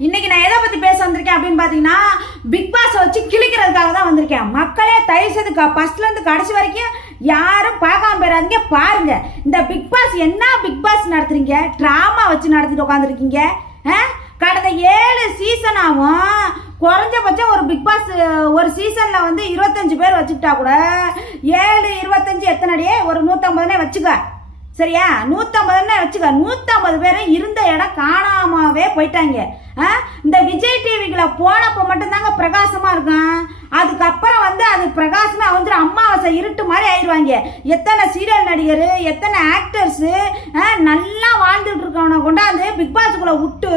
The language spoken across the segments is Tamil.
இன்னைக்கு நான் எதை பத்தி பேச வந்திருக்கேன் அப்படின்னு பாத்தீங்கன்னா பிக் பாஸ் வச்சு கிழிக்கிறதுக்காக தான் வந்திருக்கேன். மக்களே தயவு செய்து ஃபர்ஸ்ட்ல இருந்து கடைசி வரைக்கும் யாரும் பார்க்காம போயிடாதீங்க, பாருங்க. இந்த பிக் பாஸ் என்ன பிக் பாஸ் நடத்துறீங்க? டிராமா வச்சு நடத்திட்டு உட்காந்துருக்கீங்க. கடந்த 7 சீசனாவும் குறைஞ்சபட்சம் ஒரு பிக் பாஸ் ஒரு சீசன்ல வந்து 25 பேர் வச்சுக்கிட்டா கூட 7 25 எத்தனடியே ஒரு 150 வச்சுக்க. சரியா? 150 வச்சுக்க. 150 பேரும் இருந்த இடம் காணாமவே போயிட்டாங்க. இந்த விஜய் டிவிக்குள்ள போனப்ப மட்டும்தாங்க பிரகாசமா இருக்கும். அதுக்கப்புறம் வந்து அது பிரகாசமே வந்து அம்மாவாசை இருட்டு மாதிரி ஆயிடுவாங்க. எத்தனை சீரியல் நடிகர், எத்தனை ஆக்டர்ஸ் நல்லா வாழ்ந்துட்டு இருக்கவனை கொண்டாந்து பிக் பாஸுக்குள்ள விட்டு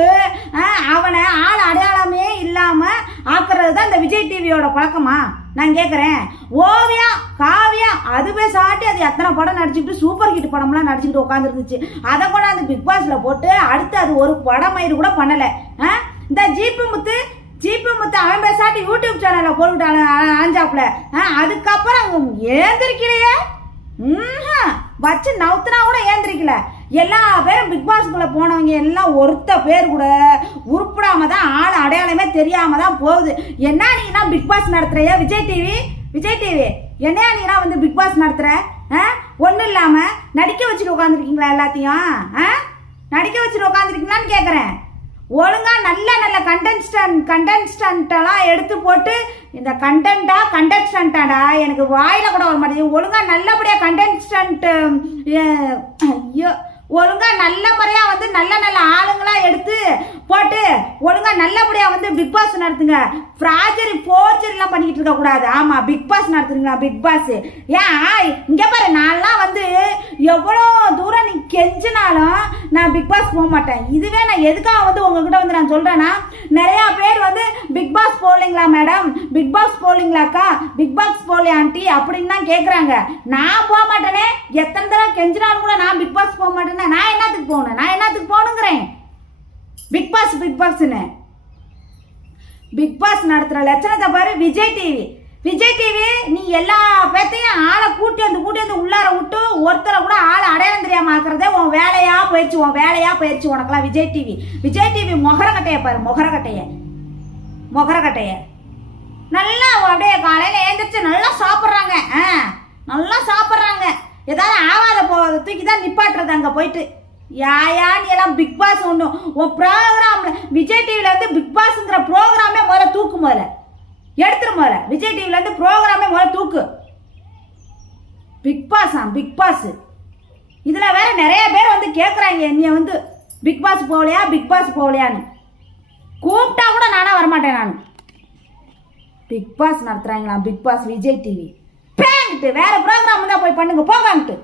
அவனை ஆள் அடையாளமே இல்லாம ஆக்குறது தான் இந்த விஜய் டிவியோட பழக்கமா? நான் கேட்குறேன். ஓவியா காவியா அதுவே சாட்டி அது எத்தனை படம் நடிச்சுக்கிட்டு சூப்பர் ஹிட் படம்லாம் நடிச்சுக்கிட்டு உட்காந்துருந்துச்சு. அதை கொண்டாந்து பிக் பாஸ்ல போட்டு அடுத்து அது ஒரு படம் மயிறு கூட பண்ணலை. இந்த ஜிபி முத்து அவன் பேசாட்டி யூடியூப் சேனல்ல போட்டுட்டாங்க அஞ்சாப்புல. அதுக்கப்புறம் ஏந்திரிக்கலையே, வச்சு நவுத்துனா கூட ஏந்திரிக்கல. எல்லா பேரும் பிக் பாஸ்குள்ள போனவங்க எல்லாம் ஒருத்த பேர் கூட உருப்படாம தான், ஆள் அடையாளமே தெரியாம தான் போகுது. என்ன நீனா பிக் பாஸ் நடத்துறியா? விஜய் டிவி என்னையா நீனா வந்து பிக் பாஸ் நடத்துற? ஒன்றும் இல்லாம நடிக்க வச்சுட்டு உட்காந்துருக்கீங்களா? எல்லாத்தையும் நடிக்க வச்சுட்டு உட்காந்துருக்கீங்களான்னு கேட்குறேன். ஒழுங்கா நல்ல கண்டென்ஸ்டன்ட்டெல்லாம் எடுத்து போட்டு இந்த கண்டென்ட்டாடா எனக்கு வாயில கூட வர மாட்டேங்குது. ஒழுங்கா நல்லபடியா கண்டென்ஸ்டன்ட் ஐயோ ஒழுங்கா நல்ல முறையா வந்து நல்ல ஆளுங்களா எடுத்து போட்டு ஒழுங்கா நல்லபடியா வந்து பிக் பாஸ் நடத்துங்க. போர்ஜரிலாம் பண்ணிக்கிட்டு இருக்க கூடாது. ஆமா, பிக் பாஸ் நடத்துறீங்களா? பிக் பாஸ் ஏன் இங்க பாரு, நான்லாம் வந்து எவ்வளோ தூரம் நீ கெஞ்சினாலும் நான் பிக் பாஸ் போக மாட்டேன். இதுவே நான் எதுக்காக வந்து உங்ககிட்ட வந்து நான் சொல்றேன்னா, நிறைய பேர் வந்து பிக் பாஸ் போலீங்களா மேடம், பிக் பாஸ் போலீங்களாக்கா, பிக் பாஸ் போலி ஆண்டி அப்படின்னு தான் கேட்குறாங்க. நான் போக மாட்டேனே. எத்தனை தடவை கெஞ்சினாலும் கூட நான் பிக் பாஸ் போக மாட்டேன்னா நான் என்னத்துக்கு போகணுங்கிறேன். பிக் பாஸ்ன்னு பிக் பாஸ் நடத்துற லட்சணத்தை பாரு. விஜய் டிவி நீ எல்லா பேத்தையும் ஆளை கூட்டி வந்து உள்ளார விட்டு ஒருத்தரை கூட ஆளை அடையாளம் தெரியாம ஆக்குறதே உன் வேலையா போயிடுச்சு உனக்கெல்லாம். விஜய் டிவி மொகரக்கட்டைய பாரு, மொகரக்கட்டைய நல்லா அப்படியே காலையில எழுந்திரிச்சு நல்லா சாப்பிட்றாங்க. ஏதாவது ஆவாத போவாத தூக்கி தான் நிப்பாட்டுறது அங்க போயிட்டு. யாயான்னு எல்லாம் பிக் பாஸ் ஒன்றும் உன் ப்ரோக்ராம்ல விஜய் டிவில இருந்து பிக் பாஸ்ங்கிற ப்ரோக்ராமே முதல்ல தூக்கு, முதல்ல எடுத்துரு. விஜய் டிவில இருந்து ப்ரோக்ராமே முதல்ல தூக்கு. பிக் பாஸ் இதுல வேற நிறைய பேர் வந்து கேட்குறாங்க, நீ வந்து பிக் பாஸ் போகலையான்னு. கூப்பிட்டா கூட நானா வரமாட்டேன். நான் பிக் பாஸ் நடத்துறாங்களா? பிக் பாஸ் விஜய் டிவி வேற ப்ரோக்ராம் தான் போய் பண்ணுங்க போகான்ட்டு.